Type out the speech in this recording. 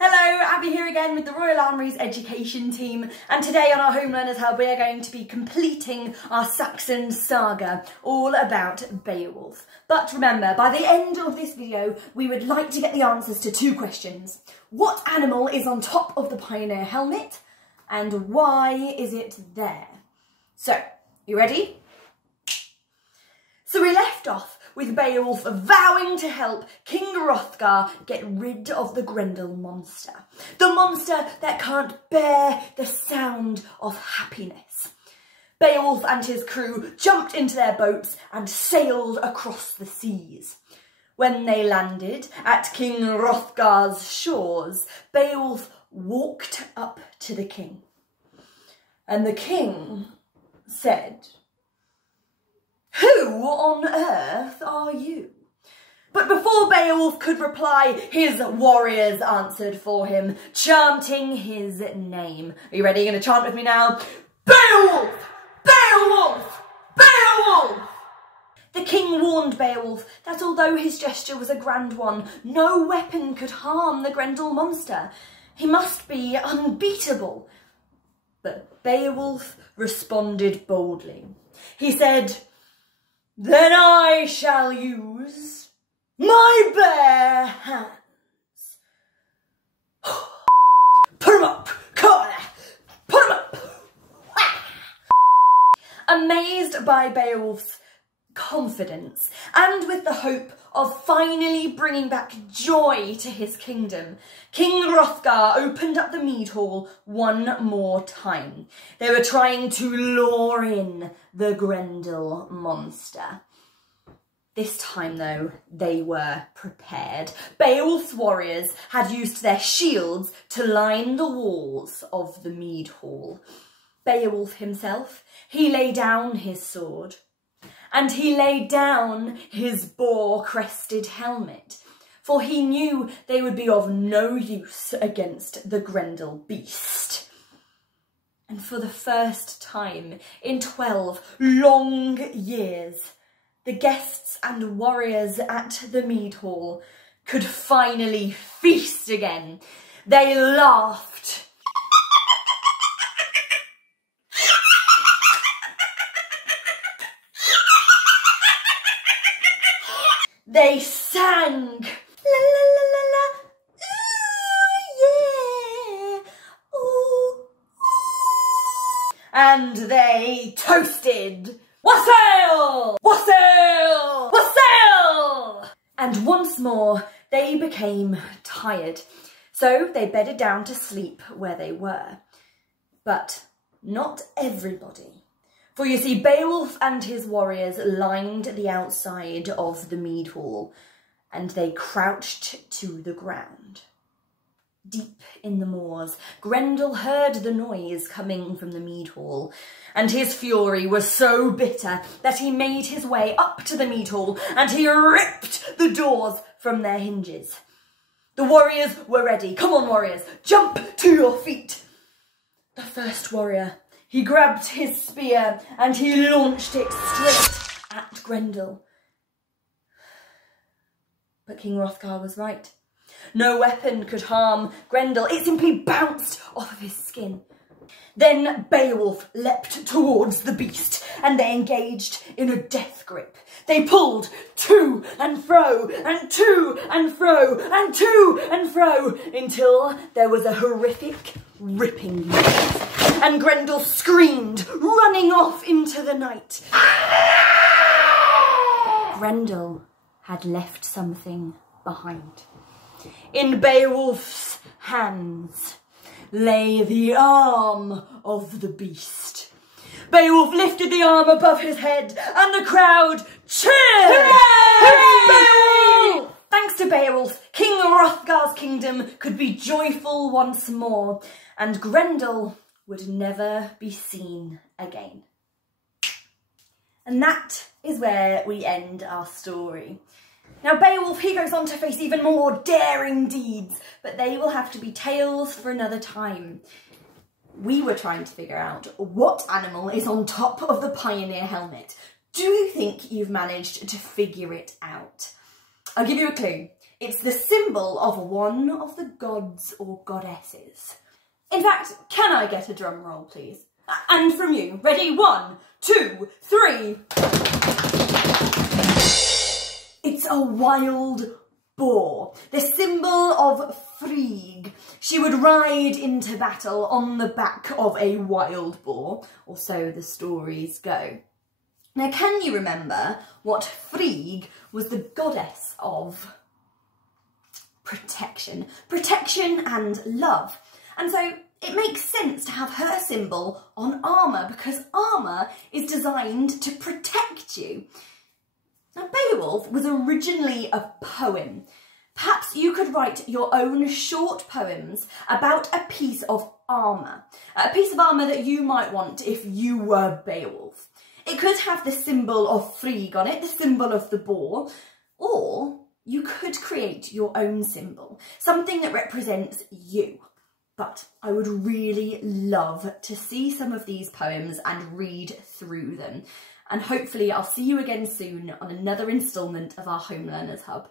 Hello, Abby here again with the Royal Armouries education team, and today on our Home Learners Hub we are going to be completing our Saxon saga all about Beowulf. But remember, by the end of this video we would like to get the answers to two questions. What animal is on top of the pioneer helmet and why is it there? So, you ready? So we left off with Beowulf vowing to help King Hrothgar get rid of the Grendel monster. The monster that can't bear the sound of happiness. Beowulf and his crew jumped into their boats and sailed across the seas. When they landed at King Hrothgar's shores, Beowulf walked up to the king. And the king said, "Who on earth are you?" But before Beowulf could reply, his warriors answered for him, chanting his name. Are you ready? You're going to chant with me now? Beowulf! Beowulf! Beowulf! The king warned Beowulf that although his gesture was a grand one, no weapon could harm the Grendel monster. He must be unbeatable. But Beowulf responded boldly. He said, "Then I shall use my bare hands." Put 'em up, corner. Put 'em up. Amazed by Beowulf's confidence and with the hope of finally bringing back joy to his kingdom, King Hrothgar opened up the mead hall one more time. They were trying to lure in the Grendel monster. This time, though, they were prepared. Beowulf's warriors had used their shields to line the walls of the mead hall. Beowulf himself, he lay down his sword, and he laid down his boar-crested helmet, for he knew they would be of no use against the Grendel beast. And for the first time in 12 long years, the guests and warriors at the mead hall could finally feast again. They laughed. They sang, la la la la la, ooh yeah, ooh, ooh. And they toasted, wassail, wassail, wassail. And once more they became tired, so they bedded down to sleep where they were. But not everybody. For you see, Beowulf and his warriors lined the outside of the mead hall, and they crouched to the ground. Deep in the moors, Grendel heard the noise coming from the mead hall, and his fury was so bitter that he made his way up to the mead hall and he ripped the doors from their hinges. The warriors were ready. Come on, warriors, jump to your feet. The first warrior, he grabbed his spear and he launched it straight at Grendel. But King Hrothgar was right. No weapon could harm Grendel. It simply bounced off of his skin. Then Beowulf leapt towards the beast and they engaged in a death grip. They pulled to and fro and to and fro and to and fro until there was a horrific ripping noise. And Grendel screamed, running off into the night. Grendel had left something behind. In Beowulf's hands lay the arm of the beast. Beowulf lifted the arm above his head and the crowd cheered! Hooray! Beowulf! Thanks to Beowulf, King Hrothgar's kingdom could be joyful once more, and Grendel would never be seen again. And that is where we end our story. Now Beowulf, he goes on to face even more daring deeds, but they will have to be tales for another time. We were trying to figure out what animal is on top of the pioneer helmet. Do you think you've managed to figure it out? I'll give you a clue. It's the symbol of one of the gods or goddesses. In fact, can I get a drum roll, please? And from you. Ready? 1, 2, 3. It's a wild boar, the symbol of Frigg. She would ride into battle on the back of a wild boar, or so the stories go. Now, can you remember what Frigg was the goddess of? Protection. Protection and love. And so it makes sense to have her symbol on armour, because armour is designed to protect you. Now, Beowulf was originally a poem. Perhaps you could write your own short poems about a piece of armour. A piece of armour that you might want if you were Beowulf. It could have the symbol of Frigg on it, the symbol of the boar, or you could create your own symbol, something that represents you. But I would really love to see some of these poems and read through them. And hopefully I'll see you again soon on another instalment of our Home Learners Hub.